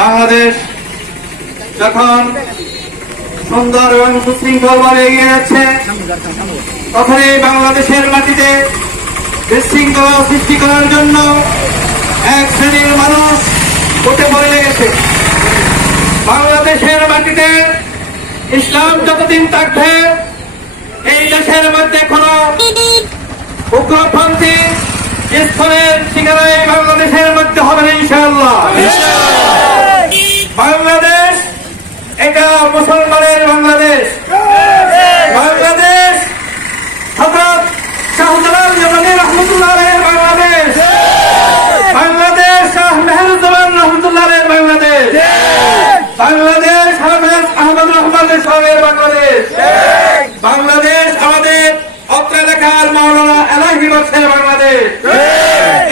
বাংলাদেশ যখন সুন্দর এবং সুশৃঙ্খল ভাবে এগিয়ে যাচ্ছে, তখনই বাংলাদেশের মাটিতে বিশৃঙ্খলা সৃষ্টি করার জন্য এক শ্রেণীর মানুষ উঠে পড়ে লেগেছে। বাংলাদেশের মাটিতে ইসলাম যতদিন থাকবে, এই দেশের মধ্যে কোন উগ্রপন্থী ইসলামের ঠিকানায় বাংলাদেশের মধ্যে হবে না ইনশাআল্লাহ। বাংলাদেশ এটা মুসলমানের বাংলাদেশ। বাংলাদেশ হযরত শাহজালাল জালানী রহমাতুল্লাহ আলাইহির বাংলাদেশ। বাংলাদেশ শাহ মেহেরুজ্জামান রহমাতুল্লাহ আলাইহির বাংলাদেশ। বাংলাদেশ হাফেজ আহমদ রহমানের সাহেবের বাংলাদেশ। বাংলাদেশ আমাদের অত্র এলাকার মাওলানা এলাহি বক্সের বাংলাদেশ।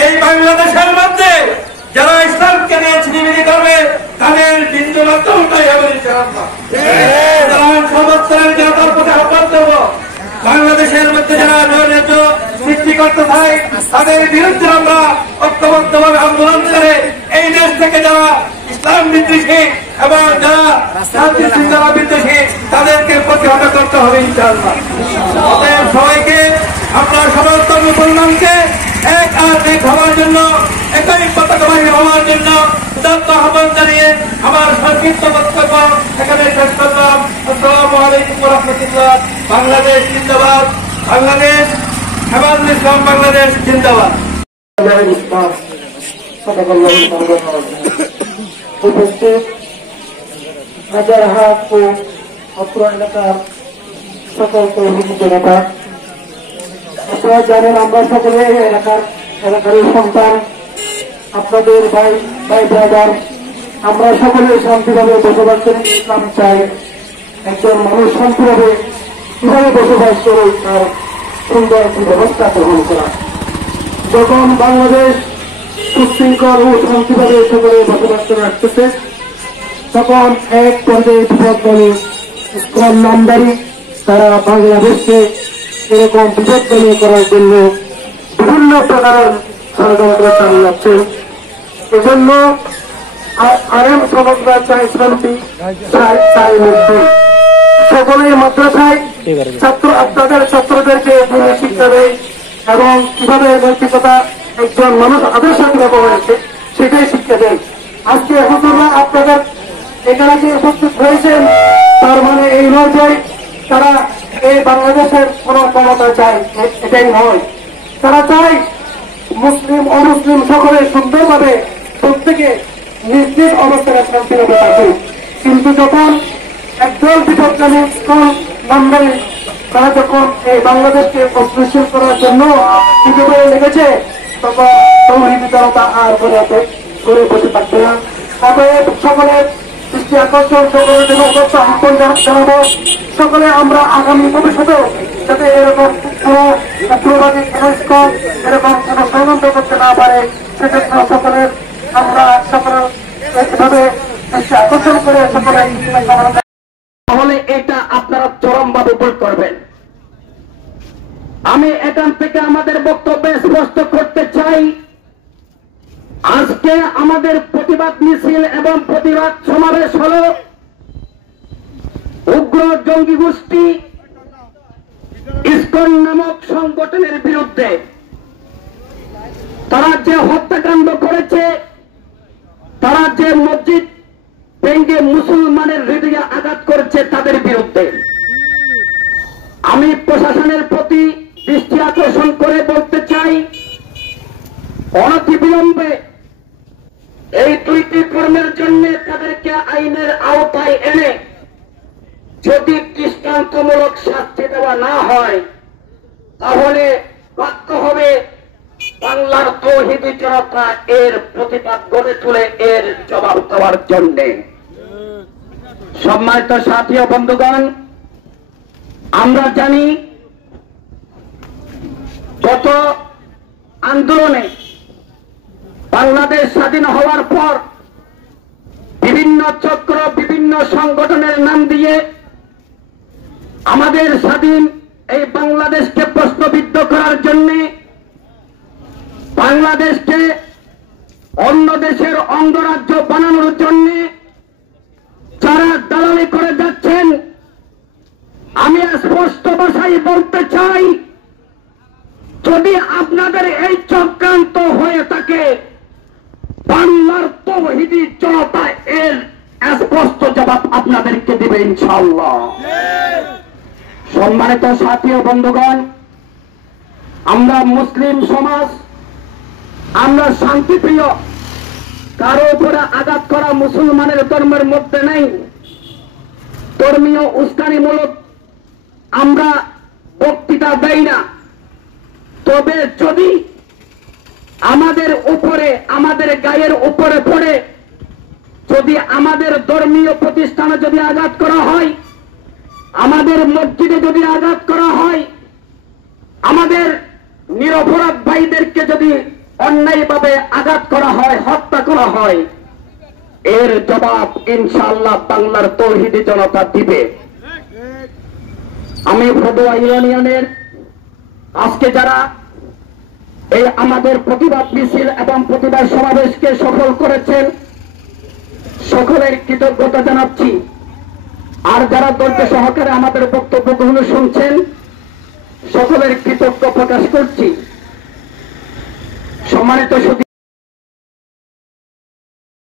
এই বাংলাদেশের মধ্যে যারা ইসলামকে নিয়ে ছিনিমিনি করবে, তাদের বিন্দু মাত্র উঠাই হবে ইনশাআল্লাহ। জনতার প্রতি আহ্বান দেব, বাংলাদেশের মধ্যে যারা নৈরাজ্য সৃষ্টি করতে চায়, তাদের বিরুদ্ধে আমরা ঐক্যবদ্ধভাবে আন্দোলন করে এই দেশ থেকে যারা ইসলাম বিদ্বেষী এবং যারা শান্তি শৃঙ্খলা বিদ্বেষী, তাদেরকে প্রতিহত করতে হবে ইনশাআল্লাহ। সবাইকে আমরা সমস্ত মুসলমানকে এক আর এক হওয়ার জন্য, একই পতাকাবাহী হওয়ার জন্য উদাত্ত আহ্বান জানিয়ে আমার সংক্ষিপ্ত বক্তব্য এখানে শেষ করলাম। আসসালামু আলাইকুম ওয়া রাহমাতুল্লাহ। বাংলাদেশ জিন্দাবাদ। বাংলাদেশ হেফাজতুল ইসলাম বাংলাদেশ জিন্দাবাদ। উপস্থিত হাজারহাট ও অত্র এলাকার সকল তৌহিদি জনতা, আপনারা জানেন আমরা সকলে এলাকার সন্তান, আপনাদের ভাই ব্রাদার। আমরা সকলে শান্তিভাবে বসবাস করি, ইসলাম চাই। একজন মানুষ শান্তিভাবে কিভাবে বসবাস করে তার সুন্দর ব্যবস্থা গ্রহণ করা। যখন বাংলাদেশ সুশৃঙ্খল ও শান্তিভাবে সকলে বসবাস করে রাখতেছে, তখন এক পর্যায়ে বিপদগামী ইসলাম নামদারি তারা বাংলাদেশকে এরকম বিপদগামী করার জন্য বিভিন্ন প্রকারের ষড়যন্ত্র চালিয়ে যাচ্ছে। এজন্য আরেম সমাজরা চাই শান্তি, চাই মুক্তি। সকলের মাদ্রাসায় আপনাদের ছাত্রদেরকে শিক্ষা দেয় এবং কিভাবে নৈতিকতা একজন মানুষ আদর্শ কিভাবে হয়েছে সেটাই শিক্ষা দেয়। আজকে হুজুররা আপনাদের এখানে যে উপস্থিত হয়েছেন, তার মানে এই নয় যে তারা এই বাংলাদেশের কোন ক্ষমতা চায়, এটাই নয়। তারা চায় মুসলিম অমুসলিম সকলে সুন্দরভাবে প্রত্যেকে নিজ নিজ অবস্থানে শান্তিভাবে থাকুক। কিন্তু যখন একদল বিপদগামী নামদারি তারা যখন এই বাংলাদেশকে অশ্লীল করার জন্য কিভাবে লেগেছে, তখন তৌহিদি জনতা আর করে বসে থাকবে না। তবে সকলের দৃষ্টি আকর্ষণ, সকলের আহ্বান জানাবো, সকলে আমরা আগামী ভবিষ্যতেও যাতে এরকম কোন উগ্রবাদী সংস্কৃত এরকম কোন ষড়যন্ত্র করতে না পারে, সেক্ষেত্রে সকলের আমরা সকলের এইভাবে দৃষ্টি আকর্ষণ করে সকলে, তাহলে এটা আপনারা চরমভাবে ভুল করবেন। আমি এখান থেকে আমাদের বক্তব্য স্পষ্ট করতে চাই, আজকে আমাদের প্রতিবাদ মিছিল এবং প্রতিবাদ সমাবেশ হল উগ্র জঙ্গি গোষ্ঠী ইসকন নামক সংগঠনের বিরুদ্ধে। তারা যে হত্যাকাণ্ড করেছে, তারা যে মসজিদ ভেঙে মুসলমানের হৃদয়ে আঘাত করেছে, তাদের বিরুদ্ধে। আমি প্রশাসনের প্রতি দৃষ্টি আকর্ষণ করে বলতে চাই, অনতিবিলম্বে এই দুইটি কর্মের জন্য তাদেরকে আইনের আওতায় এনে যদি দৃষ্টান্তমূলক শাস্তি দেওয়া না হয়, তাহলে বাধ্য হবে বাংলার তৌহিদি জনতা এর প্রতিবাদ গড়ে তুলে এর জবাব দেওয়ার জন্য। সম্মানিত সাথী ও বন্ধুগণ, আমরা জানি গত আন্দোলনে বাংলাদেশ স্বাধীন হওয়ার পর বিভিন্ন চক্র বিভিন্ন সংগঠনের নাম দিয়ে আমাদের স্বাধীন এই বাংলাদেশকে প্রশ্নবিদ্ধ করার জন্য, বাংলাদেশকে অন্য দেশের অঙ্গরাজ্য বানানোর জন্য যারা দালালি করে যাচ্ছেন, আমি স্পষ্ট ভাষায় বলতে চাই, যদি আপনাদের এই চক্রান্ত হয়ে থাকে, বাংলার তৌহিদি জনতা এর স্পষ্ট জবাব আপনাদেরকে দিবে ইনশাআল্লাহ। সম্মানিত সাথী ও বন্ধুগণ, আমরা মুসলিম সমাজ, আমরা শান্তিপ্রিয়, কারো উপরে আঘাত করা মুসলমানের ধর্মের মধ্যে নেই। ধর্মীয় উস্কানিমূলক আমরা বক্তৃতা দেই না। তবে যদি আমাদের উপরে, আমাদের গায়ের উপরে পড়ে, যদি আমাদের ধর্মীয় প্রতিষ্ঠানে যদি আঘাত করা হয়, আমাদের মসজিদে যদি আঘাত করা হয়, আমাদের নিরপরাধ ভাইদেরকে যদি অন্যায়ভাবে আঘাত করা হয়, হত্যা করা হয়, এর জবাব ইনশাআল্লাহ বাংলার তৌহিদি জনতা দিবে। আমি ফদুয়া ইউনিয়নের আজকে যারা এই আমাদের প্রতিবাদ মিছিল এবং প্রতিবাদ সমাবেশকে সফল করেছেন, সকলের কৃতজ্ঞতা জানাচ্ছি। আর যারা ধৈর্য সহকারে আমাদের বক্তব্যগুলো শুনছেন, সকলের কৃতজ্ঞ প্রকাশ করছি। সম্মানিত